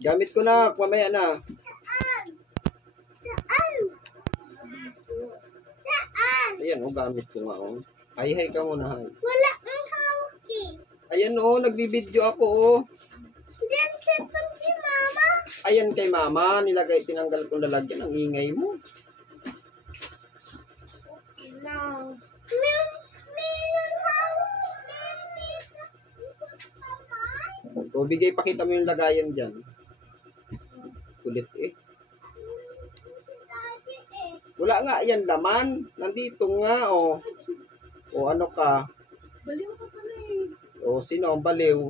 Gamit ko na, mamaya na. Ayan, oh, gamit ko nga, oh. Hi ka muna, hi. Wala ang hawak eh. Ayan, oh, nagbibideo ako, oh. Diyan cellphone si Mama. Ayan kay Mama, nilagay, tinanggal kong lalagyan, ang ingay mo. Okay lang. Meron hawak. O, bigay, pakita mo yung lagayan dyan. Kulit, eh. Wala nga, yan, laman. Nandito nga, oh. O, ano ka? Baliw ka pala eh. O, sino ang baliw?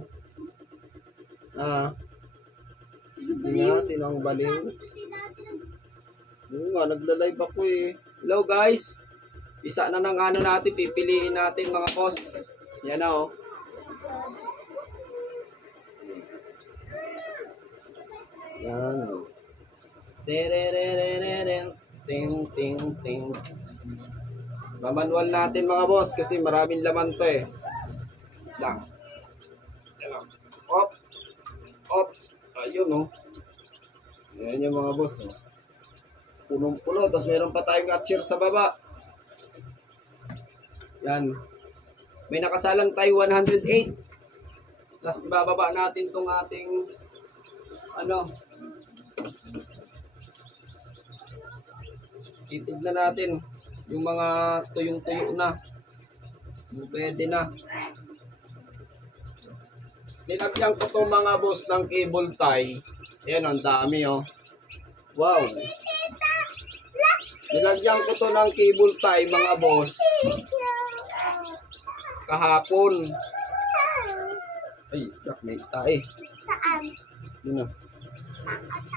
Hindi nga, sino ang baliw? Oo nga, nagla-live ako eh. Hello guys! Isa na ng ano natin, pipiliin natin mga boss. Yan na, oh. Yan, oh. Ting, ting, ting. Mamanual natin mga boss kasi maraming laman to eh. Lang. Op. Op. Ayun, oh. Yan yung mga boss, oh. Punong-puno. Tapos meron pa tayong catcher sa baba. Yan. May nakasalang tayo 108. Tapos bababa natin tong ating ano. Titignan natin yung mga tuyong-tuyo na. Pwede na. Nilagyan ko to mga boss ng cable tie. Ayan, ang dami, oh. Wow. Nilagyan ko to ng cable tie mga boss. Kahapon. Ay, may tae. Saan? Yun na.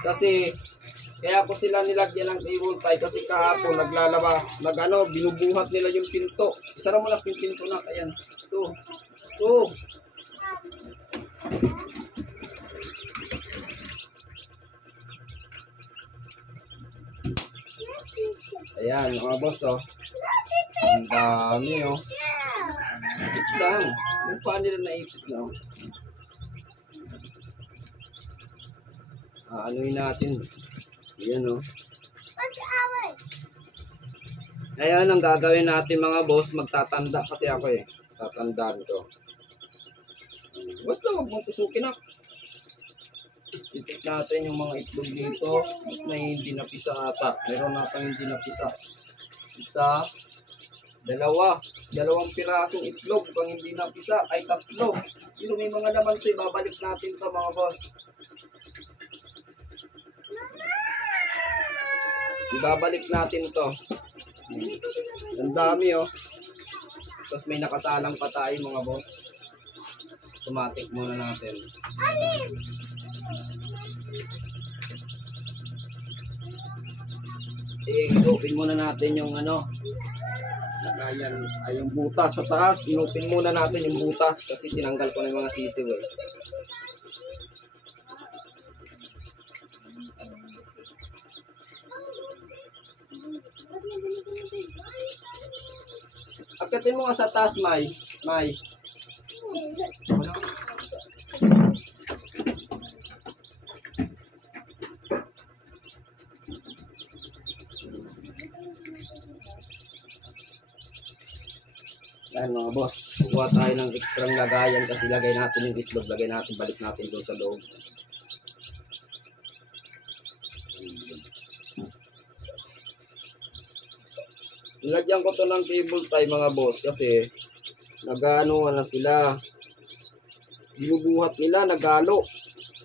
Kasi kaya ko sila nilagyan ng cable tie kasi kahapon naglalabas, binubuhat nila yung pinto. Isara mo lang yung pinto na, ayan. Ito. Ayan, mga boss, oh. Ang dami, oh. Ipit lang. Yung paa nila naipit na, oh. Anuin natin. Ayan, oh. Ayan ang gagawin natin mga boss. Magtatanda kasi ako eh. Tatandaan ko. Wag mong tusukin ako. Titik natin yung mga itlog dito. May hindi napisa ata. Meron natin hindi napisa. Isa. Dalawang pirasong itlog. Kung hindi napisa ay 3. Sino may mga laman ito, ibabalik natin ito mga boss. Ibabalik natin ito. Ang dami, oh. Tapos may nakasalang pa tayo mga boss. Automatic muna natin. Open muna natin yung ano. Lagayan ay yung butas sa taas. Inopen muna natin yung butas kasi tinanggal ko na yung mga sisiw eh. Akitin mo nga sa taas, May. Yan mga boss, kuha tayo ng extra lagayan kasi lagay natin yung itlog, balik natin doon sa loob. Nilagyan ko to ng cable tie mga boss kasi nag-ano na sila. Binubuhat nila, nagalo.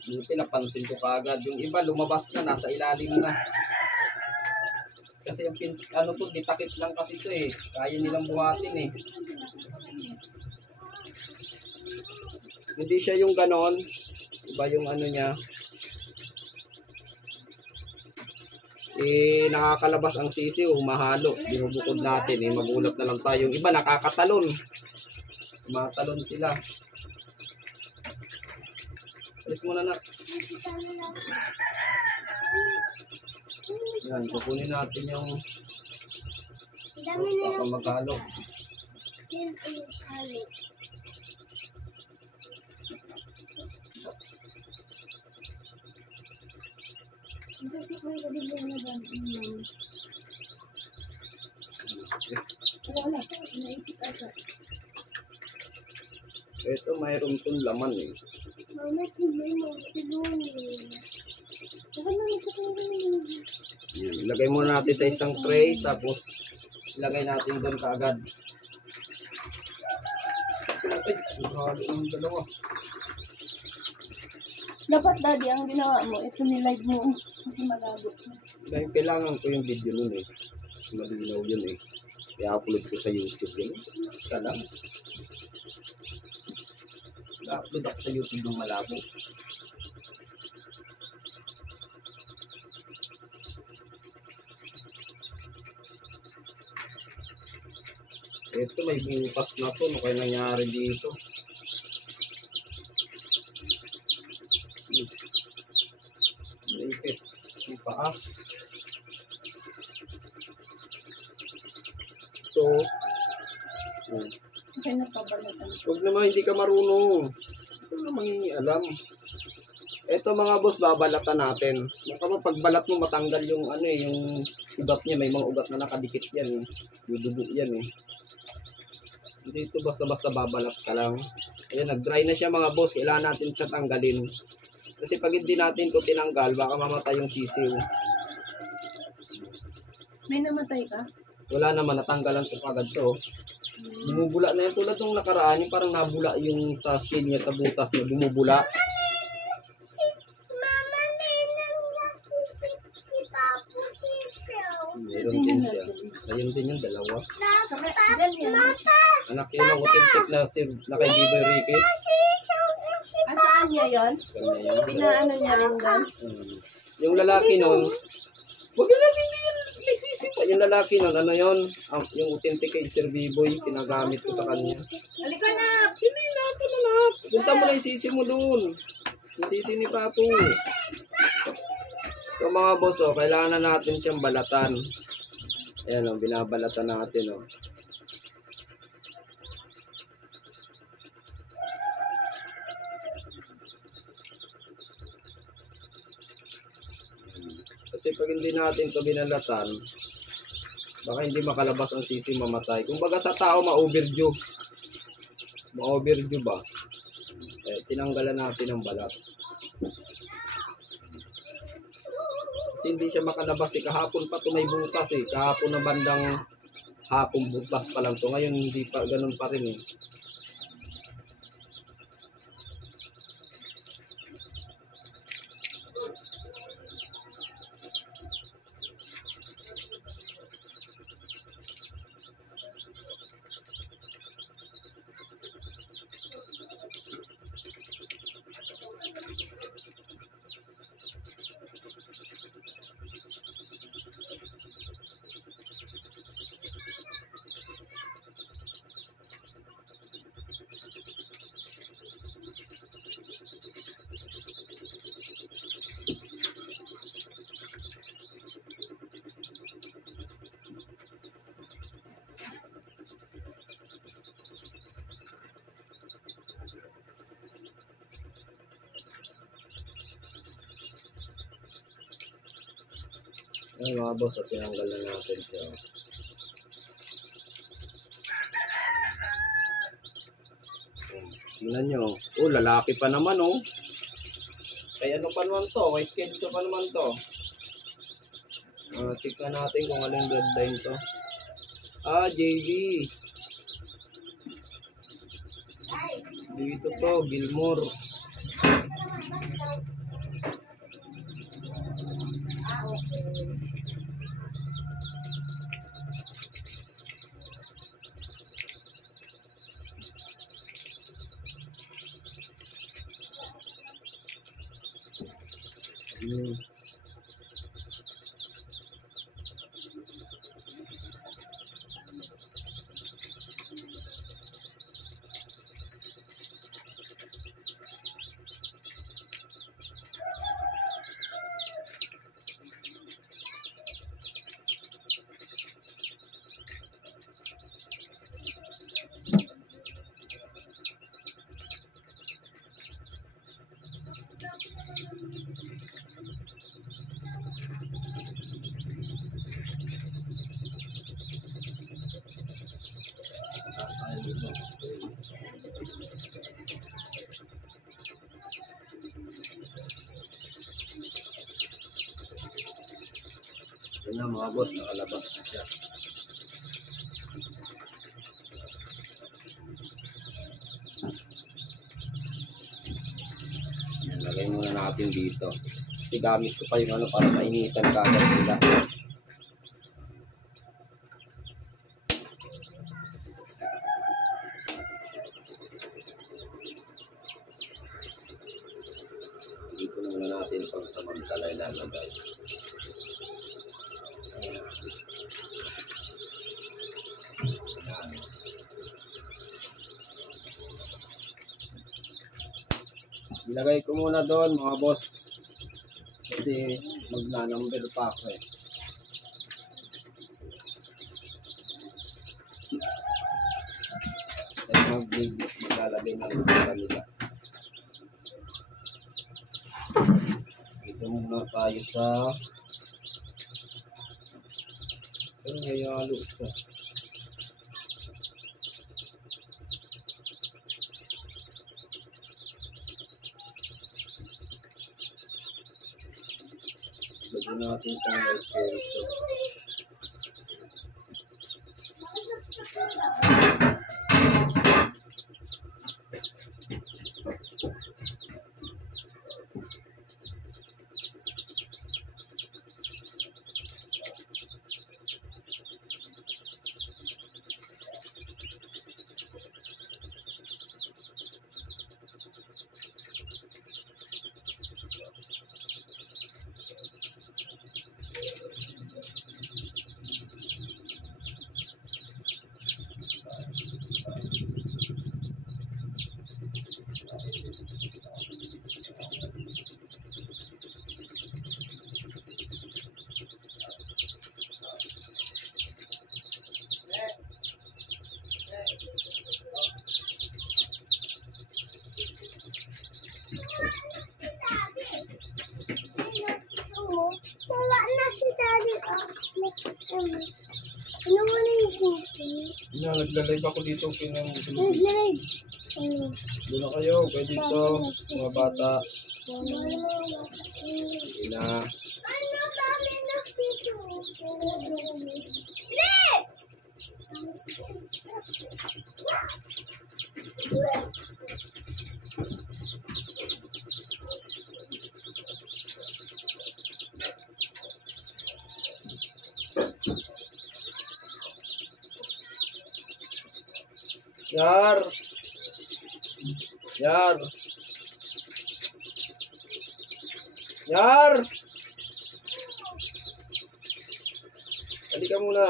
Buti napansin ko kaagad. Yung iba lumabas na, nasa ilalim na. Kasi yung ano to, ditakip lang kasi ito eh. Kaya nilang buhatin eh. Hindi siya yung ganon. Iba yung ano niya. Eh, nakakalabas ang sisiw, mahalo. Binubukod natin eh, magulat na lang tayo. Yung iba nakakatalon. Matalon sila. Alis muna na. Yan, kukunin natin yung magalo. Kasi ko yung gabi na ba? Wala na. Naipit ata. Ito, mayroon tong laman eh. Mama, may mga tulong eh. Saka na magsasabi. Yan. Ilagay muna natin sa isang tray, tapos ilagay natin doon kaagad. Ay, mahalo ng dalawa. Dapat daddy, ang ginawa mo, ito nilive mo. Kasi malabo. Dahil kailangan ko yung video nun eh. Malinaw yun eh. I-upload ko sa YouTube yun. Basta lang. I-upload ako sa YouTube ng malabo. Ito may butas na to. Ano kaya nangyari dito? Naipit. Yung paa. Ito. Kaya napabalatan. Huwag naman hindi ka marunong. Ito naman alam. Ito mga boss, babalatan natin. Baka pagbalat mo matanggal yung ano eh, yung ugat niya. May mga ugat na nakadikit yan eh. Dudugo yan eh. Hindi ito basta-basta babalat ka lang. Ayan, nag-dry na siya mga boss. Kailangan natin siya tanggalin. Kasi pag hindi natin ito tinanggal, baka mamatay yung sisiw. May namatay ka? Wala naman, natanggalan ko agad to. Bumubula na yan. Tulad nung nakaraan, yung parang nabula yung sa skin niya, sa butas niya. Bumubula. Mama, si Papo Sisiw. Meron din siya. Ayun din yung dalawa. Mata! Anak yun ang authentic na kay Biboy Riquez. Saan niya yun? Kanya yan. Pinaano niya rin doon? Yung lalaki nun, huwag na natin yun. Isisipa. Yung lalaki nun, ano yun? Yung authentic kay Sir Biboy, pinagamit ko sa kanya. Halika na! Hindi na ito na lang. Punta mo na yung sisi mo dun. Yung sisi ni Papo. So mga boss, oh, kailangan na natin siyang balatan. Ayan, oh, binabalatan natin. Oh. Kasi pag hindi natin ito binalatan, baka hindi makalabas ang sisi, mamatay. Kung baga sa tao, ma-overdue. Ma-overdue ba? Eh, tinanggalan natin ang balat. Kasi hindi siya makalabas eh. Kahapon pa ito may butas eh. Kahapon na bandang hapon butas pa lang ito. Ngayon hindi pa, ganun pa rin eh. Ay mga boss, at tinanggal na natin siya. Tingnan nyo. Oh, lalaki pa naman oh. Kaya ano pa naman to? White kids pa naman to. Check na natin kung ano yung bloodline to. JB. Dito to, Gilmore. Yan na mga boss, nakalabas na siya. Yan, lagay muna natin dito. Kasi gamit ko pa yung ano para mainitan kagad sila. Dito muna natin pang samantalay lalagay. Ayan. Ilagay ko muna doon mga boss. Kasi magna-number pa ako eh. Maglalagay ng number nila. Dito muna tayo sa ano hayalo ito. Lagyan natin itong white peso. Ano mo na yung sisi? Nagla-live ako dito. Nag-live. Doon na kayo. Kaya dito. Mga bata. Hindi na. Ano kami nagsisuko? Yar! Yar! Yar! Halika muna.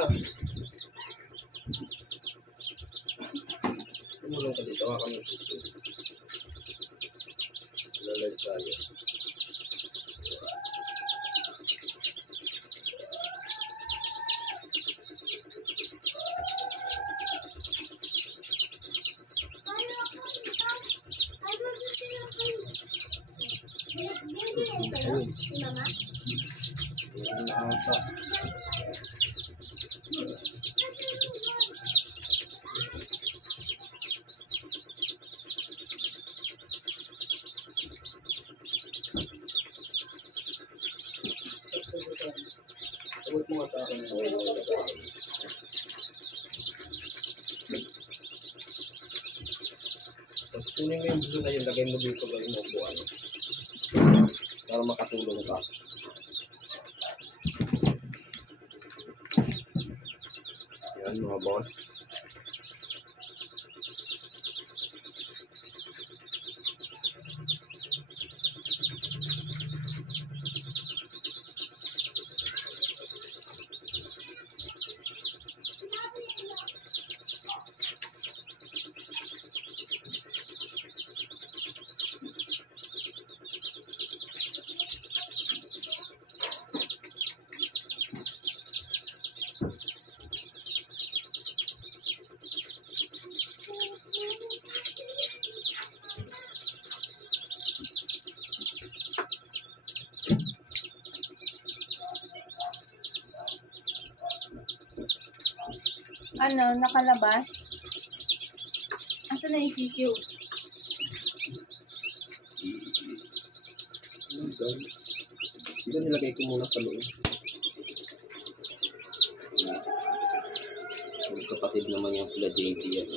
Tumulong ka dito. Hawakan mo sisi. Lalagay tayo. Ayun. Ayun na ata. Sagot mo ata ako ng tapos kunin mo yung blue na yun, lagay mo dito, lagay mo buwan. Para makatulong ka. Yan mga boss. Ano, nakalabas? Asan na yung sisiw? Ito nilagay ko muna sa loob. magkakapatid naman yung sila JT yan.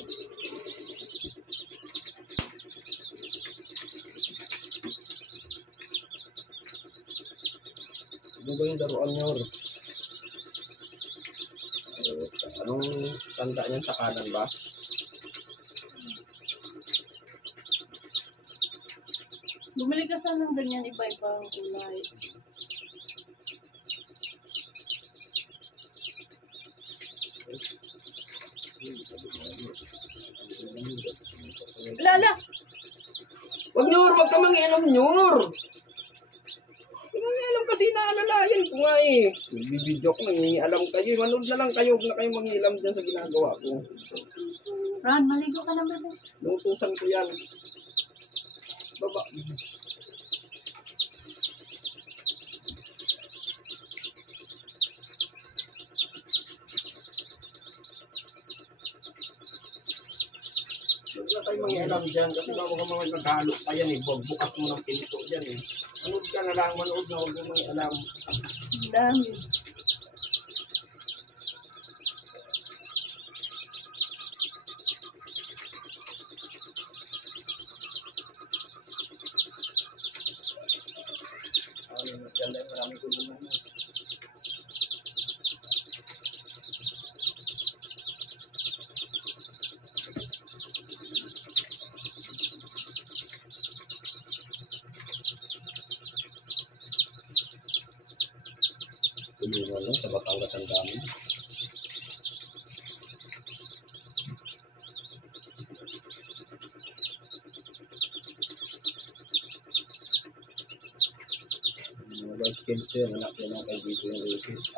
Ano ba yung laruan niya? Anong tanda niyan sa kanan ba? Bumili ka sana ng ganyan, iba-iba ang kulay. Lala! Wag Nyor, wag ka manginom Nyor! Manginom kasi naalalayan ko nga eh. Bibidyo ko, nangialam kayo. Manood na lang kayo, huwag na kayo mangialam dyan sa ginagawa ko. Ron, maligo ka naman. Lutusan ko yan. Baba. Huwag na kayo mangialam dyan kasi baka mga naghalo pa yan eh. Bukas mo ng pinto dyan eh. Manood ka na lang, manood na huwag mo mangialam. Ang dami. Ganda yung maraming tulungan mo. Tulungan lang sa Batangas ang dami. Mga white kids yun, anak yun ang kay dito yung rapist.